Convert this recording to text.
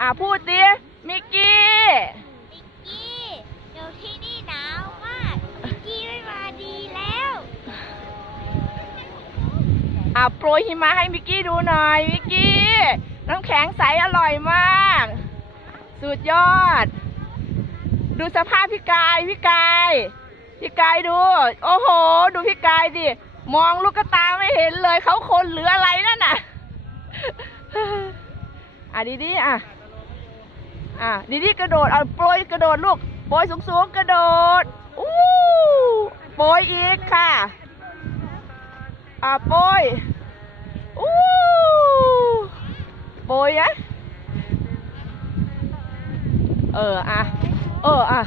อ่าพูดดิมิกกี้ มิกกี้เดี๋ยวที่นี่หนาวมากมิกกี้ไม่มาดีแล้วอ่าโปรยหิมะให้มิกกี้ดูหน่อยมิกกี้ น้ำแข็งใสอร่อยมาก สุดยอด ดูสภาพพี่กายพี่กายพี่กายดู โอ้โห ดูพี่กายดิ มองลูกตาไม่เห็นเลยเขาคนหรืออะไรนั่นน่ะ อะดีดีๆอะ อะดีดีกระโดดเอาโปรยกระโดดลูกโปรยสูงสูงๆกระโดดอู้โปรยอีกค่ะ อะโปรยอู้โปรยอะเอออะเอออะ